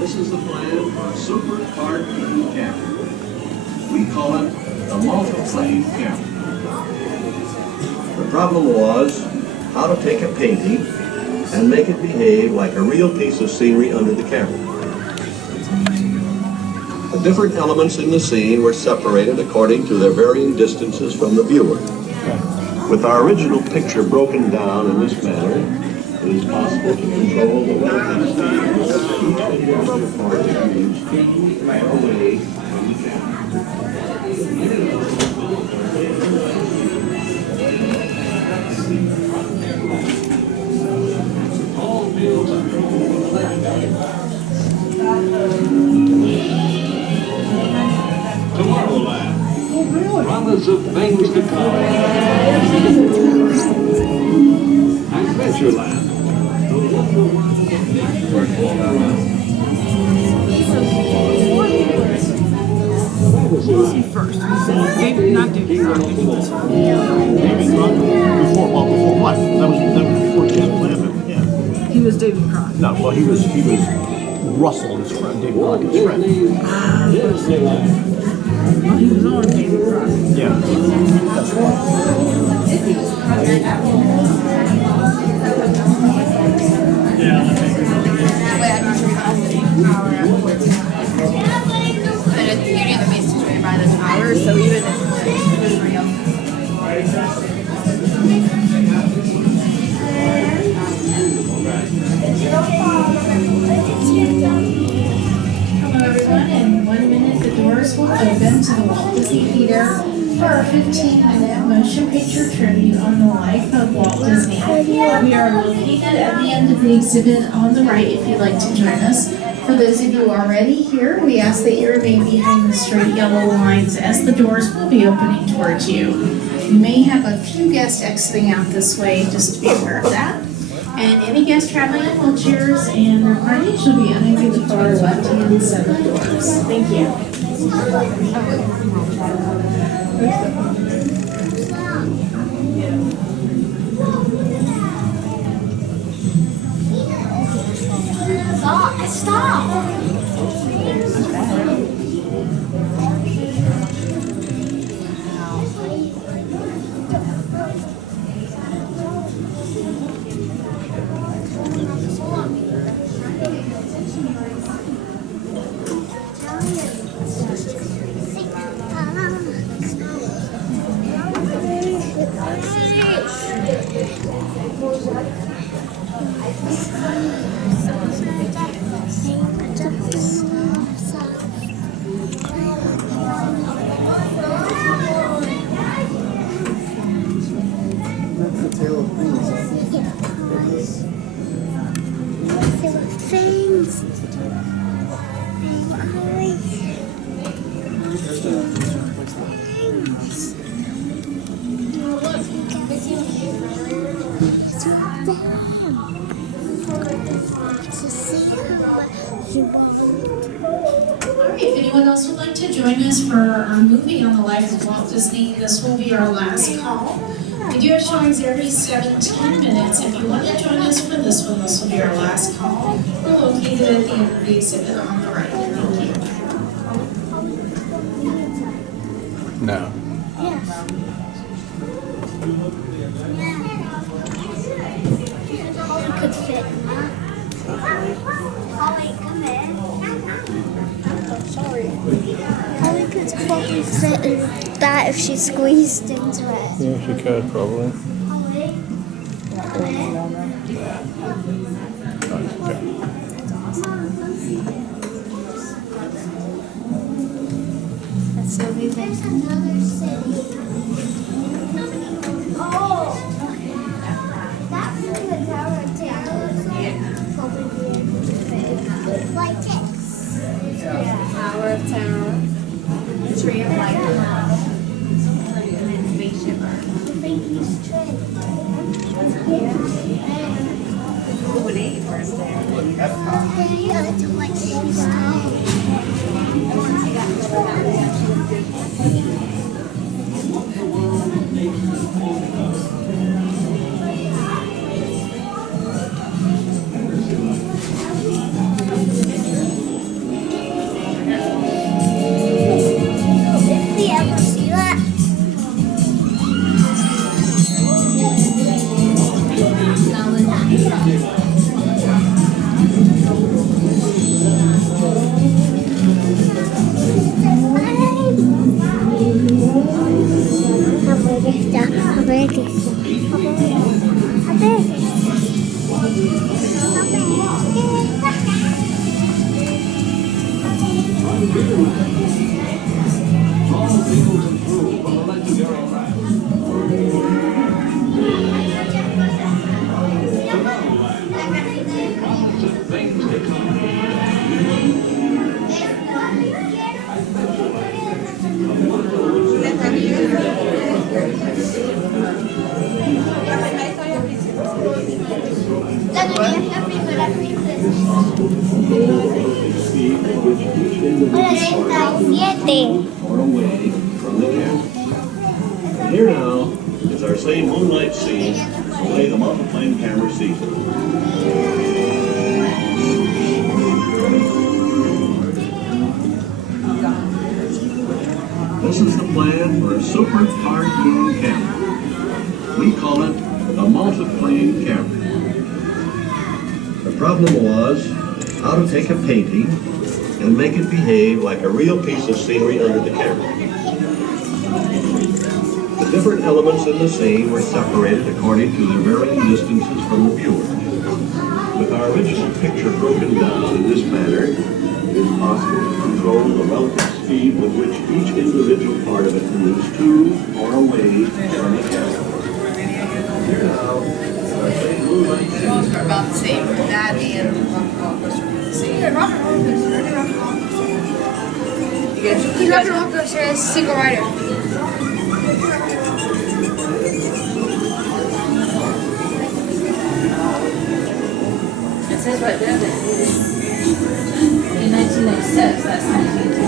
This is the plan for a super park camp. We call it the multiplane camp. The problem was how to take a painting and make it behave like a real piece of scenery under the camera. The different elements in the scene were separated according to their varying distances from the viewer. With our original picture broken down in this manner, it is possible to control the relative speed of each individual part used away from the camera. Tomorrowland. Promise of things to come. Adventureland. First, David, not David Croc. David Croc? Before what? That was before Jeff Lambert. Yeah. He was David Croc. No, well, he was Russell, his friend, David Crockett's friend. Well, he was on David Croc. Yeah. That's So even if it was real. Hello everyone, in 1 minute the doors will open to the Walt Disney Theater for our 15-minute motion picture tribute on the life of Walt Disney. We are located at the end of the exhibit on the right if you'd like to join us. For those of you already here, we ask that you remain behind the straight yellow lines as the doors will be opening towards you. You may have a few guests exiting out this way, just to be aware of that. And any guests traveling in wheelchairs and their parties should be entering the far left-hand set of doors. Thank you. Stop! Alright, if anyone else would like to join us for our movie on the life of Walt Disney, this will be our last call. We do have showings every 7-10 minutes. If you want to join us for this one, this will be our last call. We're located at the end of the exhibit on the right. Thank you. No. Could fit. Holly, come in. Oh, sorry. Holly could fit. that if she squeezed into it. Yeah, she could probably. That's so moving. There's another city. Oh! That's the Tower of Terror. Like this. Yeah, Tower of Terror. The Tree of Life. And then Spaceship Earth. Who would eat first there? Did we ever see that? Or away from the camera. And here now is our same moonlight scene the way the multiplane camera sees it. This is the plan for a super cartoon camera. We call it the multiplane camera. The problem was how to take a painting and make it behave like a real piece of scenery under the camera. The different elements in the scene were separated according to their varying distances from the viewer. With our original picture broken down in this manner, it is possible to control the relative speed with which each individual part of it moves to or away from the camera. Here now, our same moonlight scene. Both are about the same. That and roller coaster are the same. Yeah, rock and roller coaster. Because rock and roller coaster is single rider. It says right there that in 1996, that's 1996.